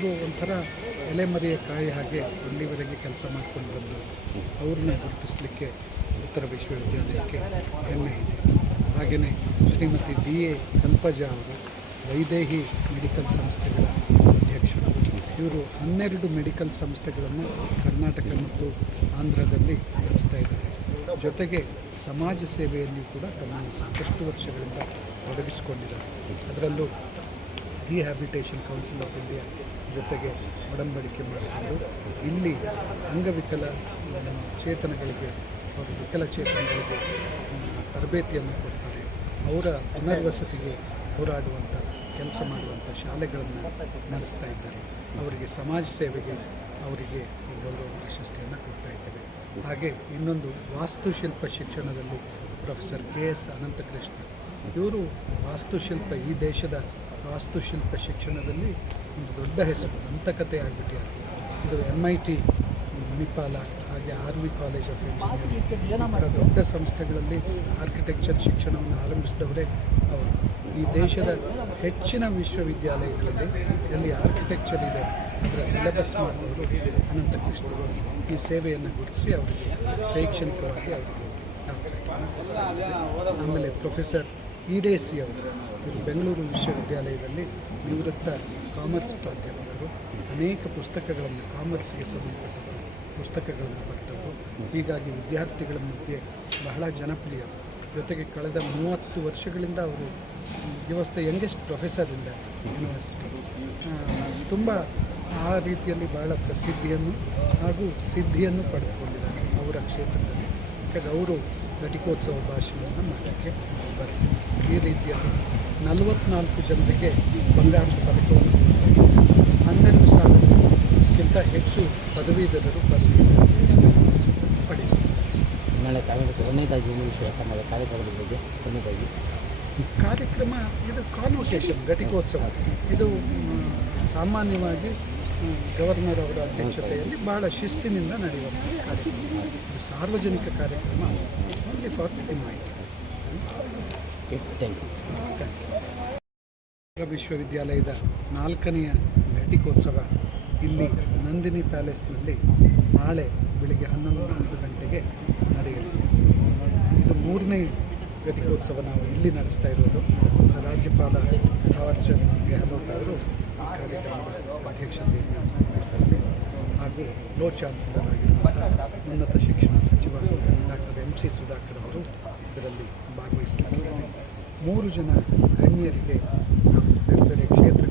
ಅವರು ಒಂಥರ ಎಲೆಮರೆಯ ಕಾಯಿ ಹಾಗೆ ಇಲ್ಲಿವರೆಗೆ ಕೆಲಸ ಮಾಡ್ಕೊಂಡು ಬಂದು ಅವ್ರನ್ನ ಗುರುತಿಸಲಿಕ್ಕೆ ಉತ್ತರ ವಿಶ್ವವಿದ್ಯಾಲಯಕ್ಕೆ ಹೆಮ್ಮೆ ಇದೆ. ಹಾಗೆಯೇ ಶ್ರೀಮತಿ ಡಿ ಎ ಕಲ್ಪಜ ಅವರು ವೈದೇಹಿ ಮೆಡಿಕಲ್ ಸಂಸ್ಥೆಗಳ ಅಧ್ಯಕ್ಷರು. ಇವರು ಹನ್ನೆರಡು ಮೆಡಿಕಲ್ ಸಂಸ್ಥೆಗಳನ್ನು ಕರ್ನಾಟಕ ಮತ್ತು ಆಂಧ್ರದಲ್ಲಿ ನಡೆಸ್ತಾ ಇದ್ದಾರೆ. ಜೊತೆಗೆ ಸಮಾಜ ಸೇವೆಯಲ್ಲಿ ಕೂಡ ತಮ್ಮನ್ನು ಸಾಕಷ್ಟು ವರ್ಷಗಳಿಂದ ತೊಡಗಿಸಿಕೊಂಡಿದ್ದಾರೆ. ಅದರಲ್ಲೂ ರಿಹ್ಯಾಬಿಟೇಷನ್ ಕೌನ್ಸಿಲ್ ಆಫ್ ಇಂಡಿಯಾ ಜೊತೆಗೆ ಒಡಂಬಡಿಕೆ ಮಾಡಿಕೊಂಡು ಇಲ್ಲಿ ಅಂಗವಿಕಲ ಚೇತನಗಳಿಗೆ ಅವರು ವಿಕಲಚೇತನಗಳಿಗೆ ತರಬೇತಿಯನ್ನು ಕೊಡ್ತಾರೆ. ಅವರ ಪುನರ್ವಸತಿಗೆ ಹೋರಾಡುವಂಥ ಕೆಲಸ ಮಾಡುವಂಥ ಶಾಲೆಗಳನ್ನು ನಡೆಸ್ತಾ ಇದ್ದಾರೆ. ಅವರಿಗೆ ಸಮಾಜ ಸೇವೆಗೆ ಅವರಿಗೆ ಗೌರವ ಪ್ರಶಸ್ತಿಯನ್ನು ಕೊಡ್ತಾ ಇದ್ದೇವೆ. ಹಾಗೆ ಇನ್ನೊಂದು ವಾಸ್ತುಶಿಲ್ಪ ಶಿಕ್ಷಣದಲ್ಲಿ ಪ್ರೊಫೆಸರ್ ಕೆ ಎಸ್ ಅನಂತಕೃಷ್ಣ ಇವರು ವಾಸ್ತುಶಿಲ್ಪ ಈ ದೇಶದ ವಾಸ್ತುಶಿಲ್ಪ ಶಿಕ್ಷಣದಲ್ಲಿ ಒಂದು ದೊಡ್ಡ ಹೆಸರು ದಂತಕತೆ ಆಗಿಬಿಟ್ಟಿದೆ ಇದು ಎಂ ಐ ಟಿ ಮಣಿಪಾಲ, ಹಾಗೆ R V college of engineering ದೊಡ್ಡ ಸಂಸ್ಥೆಗಳಲ್ಲಿ ಆರ್ಕಿಟೆಕ್ಚರ್ ಶಿಕ್ಷಣವನ್ನು ಆರಂಭಿಸಿದವರೇ ಅವರು. ಈ ದೇಶದ ಹೆಚ್ಚಿನ ವಿಶ್ವವಿದ್ಯಾಲಯಗಳಲ್ಲಿ ಎಲ್ಲಿ ಆರ್ಕಿಟೆಕ್ಚರ್ ಇದೆ, ಅದರ ಸಿಲೆಬಸ್ ಮಾಡಿದವರು ಅನಂತಕೃಷ್ಣರು. ಈ ಸೇವೆಯನ್ನು ಗುರುತಿಸಿ ಅವರಿಗೆ ಶೈಕ್ಷಣಿಕವಾಗಿ ಅವರಿಗೆ. ಆಮೇಲೆ ಪ್ರೊಫೆಸರ್ ಈರೇಸಿ ಅವರು ಬೆಂಗಳೂರು ವಿಶ್ವವಿದ್ಯಾಲಯದಲ್ಲಿ ನಿವೃತ್ತ ಕಾಮರ್ಸ್ ಪ್ರಾಧ್ಯಾಪಕರು ಅನೇಕ ಪುಸ್ತಕಗಳನ್ನು ಕಾಮರ್ಸ್ಗೆ ಸಂಬಂಧಪಟ್ಟ ಪುಸ್ತಕಗಳನ್ನು ಬರೆದವರು. ಹೀಗಾಗಿ ವಿದ್ಯಾರ್ಥಿಗಳ ಮಧ್ಯೆ ಬಹಳ ಜನಪ್ರಿಯ. ಜೊತೆಗೆ ಕಳೆದ ಮೂವತ್ತು ವರ್ಷಗಳಿಂದ ಅವರು ವ್ಯವಸ್ಥೆ ಯಂಗೆಸ್ಟ್ ಪ್ರೊಫೆಸರ್ ಇಂದ ಯೂನಿವರ್ಸಿಟಿ ತುಂಬ ಆ ರೀತಿಯಲ್ಲಿ ಬಹಳ ಪ್ರಸಿದ್ಧಿಯನ್ನು ಹಾಗೂ ಸಿದ್ಧಿಯನ್ನು ಪಡೆದುಕೊಂಡಿದ್ದಾರೆ ಅವರ ಕ್ಷೇತ್ರದಲ್ಲಿ. ಯಾಕಂದರೆ ಅವರು ಘಟಿಕೋತ್ಸವ ಭಾಷಣವನ್ನು ಮಾಡೋಕ್ಕೆ ಬರ್ತಾರೆ ಈ ರೀತಿಯಲ್ಲಿ ನಲವತ್ನಾಲ್ಕು ಜನರಿಗೆ ಬಂಗಾರದ ಪದಕವನ್ನು. ಹನ್ನೆರಡು ಸಾವಿರಕ್ಕಿಂತ ಹೆಚ್ಚು ಪದವೀಧರರು ನಾಳೆ ತಾವೇನು ಕೊನೆಯದಾಗಿ ವಿಷಯ ಸಮಾಜ ಕಾರ್ಯಕ್ರಮದ ಬಗ್ಗೆ ಕೊನೆಯದಾಗಿ. ಕಾರ್ಯಕ್ರಮ ಇದು ಕಾನ್ವೊಕೇಶನ್ ಘಟಿಕೋತ್ಸವ. ಇದು ಸಾಮಾನ್ಯವಾಗಿ ಗವರ್ನರ್ ಅವರ ಅಧ್ಯಕ್ಷತೆಯಲ್ಲಿ ಬಹಳ ಶಿಸ್ತಿನಿಂದ ನಡೆಯುವಂಥ ಕಾರ್ಯಕ್ರಮ. ಸಾರ್ವಜನಿಕ ಕಾರ್ಯಕ್ರಮ. ಓನ್ಲಿ ಫಾರ್ ಥ್ಯಾಂಕ್ ವಿಶ್ವವಿದ್ಯಾಲಯದ ನಾಲ್ಕನೆಯ ಘಟಿಕೋತ್ಸವ ಇಲ್ಲಿ ನಂದಿನಿ ಪ್ಯಾಲೇಸ್ನಲ್ಲಿ ನಾಳೆ ಬೆಳಿಗ್ಗೆ ಹನ್ನೊಂದು ಹನ್ನೊಂದು ಗಂಟೆಗೆ ನಡೆಯಲಿದೆ. ಇದು ಮೂರನೇ ಘಟಿಕೋತ್ಸವ ನಾವು ಇಲ್ಲಿ ನಡೆಸ್ತಾ ಇರೋದು. ರಾಜ್ಯಪಾಲ ಥಾವರ್ಚಂದ್ ಗೆಹ್ಲೋಟ್ ಅವರು ಈ ಕಾರ್ಯಕ್ರಮದ ಅಧ್ಯಕ್ಷತೆಯನ್ನು ವಹಿಸ್ತಾರೆ ಹಾಗೂ ಲೋ ಚಾನ್ಸಲರ್ ಆಗಿರುವಂಥ ಉನ್ನತ ಶಿಕ್ಷಣ ಸಚಿವ ಡಾಕ್ಟರ್ ಎಂ ಸಿ ಸುಧಾಕರ್ ಅವರು ಇದರಲ್ಲಿ ಭಾಗವಹಿಸಲಿದ್ದಾರೆ. ಮೂರು ಜನ ಗಣ್ಯರಿಗೆ ನಾವು ಬೇರೆ ಬೇರೆ ಕ್ಷೇತ್ರಗಳಲ್ಲಿ